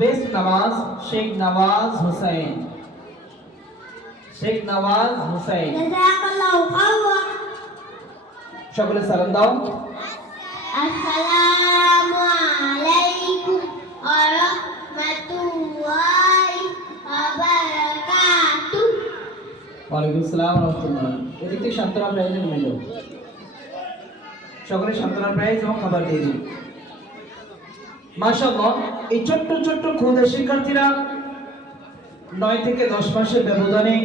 Best নামাজ শেখ নওয়াজ হোসেন। শেখ নওয়াজ হোসেন, জাযাকাল্লাহু খায়রান। সকলে সালাম দাও। আসসালামু আলাইকুম ওয়া রাহমাতুল্লাহি ওয়া বারাকাতুহু। ওয়ালাইকুম আসসালাম ওয়া রাহমাতুল্লাহ। এদিক থেকে সান্তনা প্রাইজ নিয়ে যাও, সকলে সান্তনা প্রাইজ এবং খাবার দিয়ে দিন। মাশাআল্লাহ, এই ছোট্ট ছোট্ট ক্ষুদে শিক্ষার্থীরা 9 থেকে 10 মাসের ব্যবধানে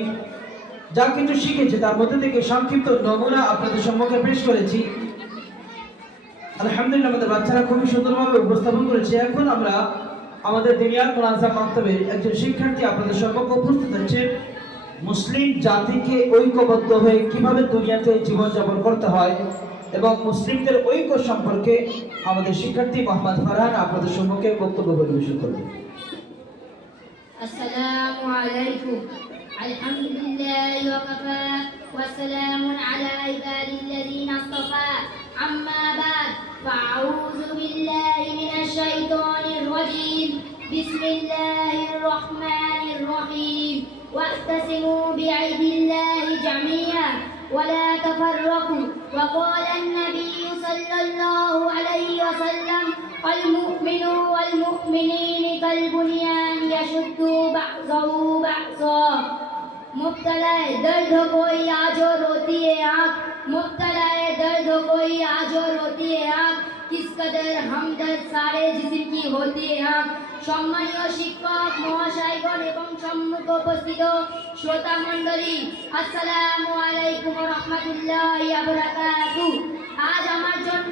যা কিছু শিখেছে তার মধ্যে থেকে সংক্ষিপ্ত নমুনা আপনাদের সম্মুখে পেশ করেছি। আলহামদুলিল্লাহ, আমাদের বাচ্চারা খুবই সুন্দরভাবে উপস্থাপন করেছে। এখন আমরা আমাদের দিনিয়াত মুনাজাম মাক্তাবের একজন শিক্ষার্থী আপনাদের সম্মুখে উপস্থিত হচ্ছে। মুসলিম জাতিকে ঐক্যবদ্ধ হয়ে কিভাবে দুনিয়াতে জীবনযাপন করতে হয় এবং মুসলিমদের ঐক্য সম্পর্কে আমাদের শিক্ষার্থী মোহাম্মদ ফারহান আপনাদের সম্মুখে বক্তব্য পরিবেশন করবেন। السلام عليكم. الحمد لله وكفى وسلام على عباده الذين اصطفى. أما بعد فأعوذ بالله من الشيطان الرجيم. بسم الله الرحمن الرحيم. واعتصموا بعهد الله جميعا ولا تفرقوا. وقال النبي صلى الله عليه وسلم المؤمن والمؤمنين كالبنيان يشد بعضه بعضا. मुब्तला दर्द कोई आजो रोती है आँख, मुब्तला दर्द कोई आजो रोती है आँख, किस कदर हमदर्द सारे जिस्म की होती है आँख। সম্মানীয় শিক্ষক মহাশয়গণ এবং সম্মুখ উপস্থিত শ্রোতা মণ্ডলী, আসসালামু আলাইকুম ওয়া রাহমাতুল্লাহি ওয়া বারাকাতুহু। আজ আমার জন্য